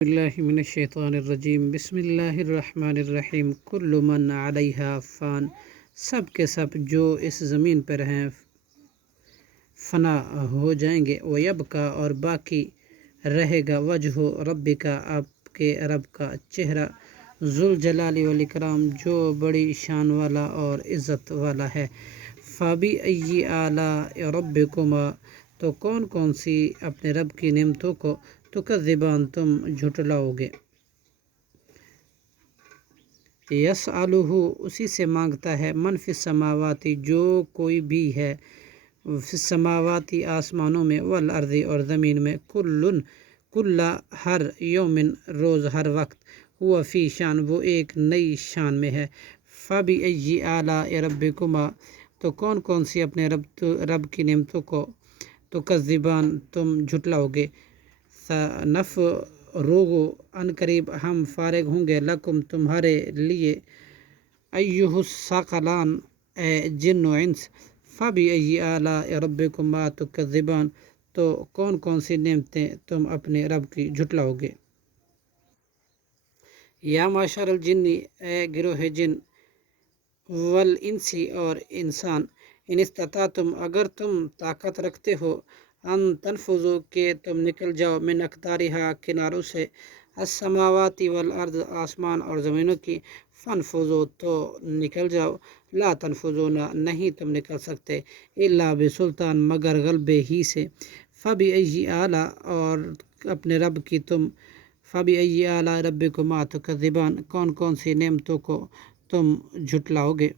اللہ من الشیطان الرجیم بسم اللہ الرحمن الرحیم کل من علیہا فان، سب کے سب جو اس زمین پر ہیں فنا ہو جائیں گے، ویبقا اور باقی رہے گا وجہ ربک آپ کے رب کا چہرہ، ذوالجلال والاکرام جو بڑی شان والا اور عزت والا ہے۔ فَبِأَيِّ آلَاءِ رَبِّكُمَا، تو کون کون سی اپنے رب کی نعمتوں کو تکذبان تم جھٹلاؤ گے۔ یسألہ، اسی سے مانگتا ہے، من فی السماوات، جو کوئی بھی ہے، فی السماوات آسمانوں میں، والارض اور زمین میں، کل ہر یومن روز، ہر وقت، ہوا فی شان، وہ ایک نئی شان میں ہے۔ فَبِأَيِّ آلَاءِ رَبِّكُمَا، تو کون کون سی اپنے رب کی نعمتوں کو تکذبان تم جھٹلاؤ گے۔ سَنَفْرُغُ، ان قریب ہم فارغ ہوں گے، لکم تمہارے لیے، ایھا الثقلان، اے جن و انس، فَبِأَيِّ آلَاءِ رَبِّكُمَا تُکَذِّبَانِ، تو کون کون سی نعمتیں تم اپنے رب کی جھٹلاؤ گے۔ یا معشر الجن، اے گروہ جن، والانس اور انسان، ان استطعتم، اگر تم طاقت رکھتے ہو، ان تنفذوا، کہ تم نکل جاؤ، من اقطارها، کناروں سے، السماوات والارض، آسمان اور زمینوں کی، فانفذوا، تو نکل جاؤ، لا تنفذون، نہیں تم نکل سکتے، الا بسلطان، مگر غلبے ہی سے۔ فَبِأَيِّ آلاء، اور اپنے رب کی تم، فَبِأَيِّ آلاء رَبِّكُمَا تُکَذِّبَانِ، کون کون سی نعمتوں کو تم جھٹلاؤ گے۔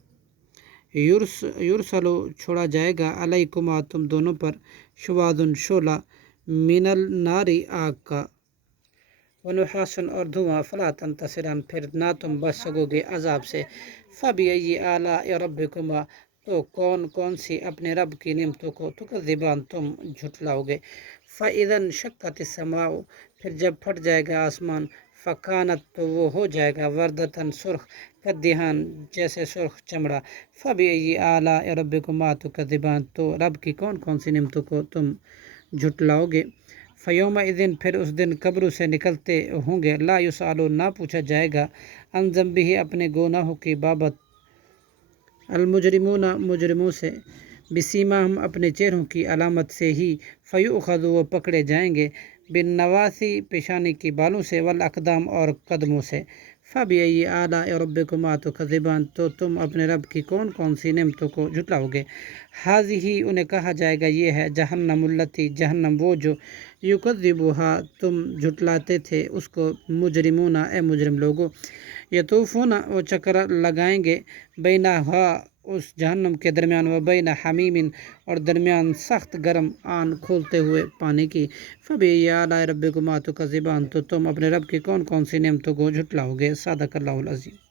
یرسلو، چھوڑا جائے گا، علیکما، تم دونوں پر، شواظ، شعلہ، من النار، آگ کا، ونحاس، اور دھواں، فلا تنتصران، پھر نہ تم بچ سکو گے عذاب سے۔ فَبِأَيِّ آلَاءِ رَبِّكُمَا، تو کون کون سی اپنے رب کی نعمتوں کو تکذبان تم جھٹلاؤ گے۔ فَإِذَا انشَقَّتِ السَّمَاءُ، پھر جب پھٹ جائے گا آسمان، فَكَانَتْ، تو وہ ہو جائے گا، وَرْدَةً، سرخ، كالدہان، جیسے سرخ چمڑا۔ فَبِأَيِّ آلَاءِ رَبِّكُمَا تُکَذِّبَانِ، تو رب کی کون کون سی نعمتوں کو تم جھٹلاؤ گے۔ فَيَوْمَئِذٍ، پھر اس دن قبروں سے نکلتے ہوں گے، لا یسأل، نہ پوچھا جائے گا، عن ذنبہ، اپنے گناہوں کی بابت، المجرمون، مجرموں سے، بسیماہم، اپنے چہروں کی علامت سے ہی، فیؤخذ، وہ پکڑے جائیں گے، بالنواصی، پیشانی کی بالوں سے، والاقدام، اور قدموں سے۔ فَبِأَيِّ آلَاءِ رَبِّكُمَا تُکَذِّبَانِ، تو تم اپنے رب کی کون کون سی نعمتوں کو جھٹلاؤ گے۔ ھذِہ، انہیں کہا جائے گا، یہ ہے، جہنم التی، جہنم وہ جو، یکذبھا، تم جھٹلاتے تھے اس کو، مجرمون، اے مجرم لوگو، یطوفون، وہ چکر لگائیں گے، بینہا، اس جہنم کے درمیان، وبین حمیم، اور درمیان سخت گرم آن کھولتے ہوئے پانی کی۔ فَبِأَيِّ آلَاءِ رَبِّكُمَا تُکَذِّبَانِ، تو تم اپنے رب کی کون کون سی نعمتوں کو جھٹلاؤ گے۔ صدق اللہ العظیم۔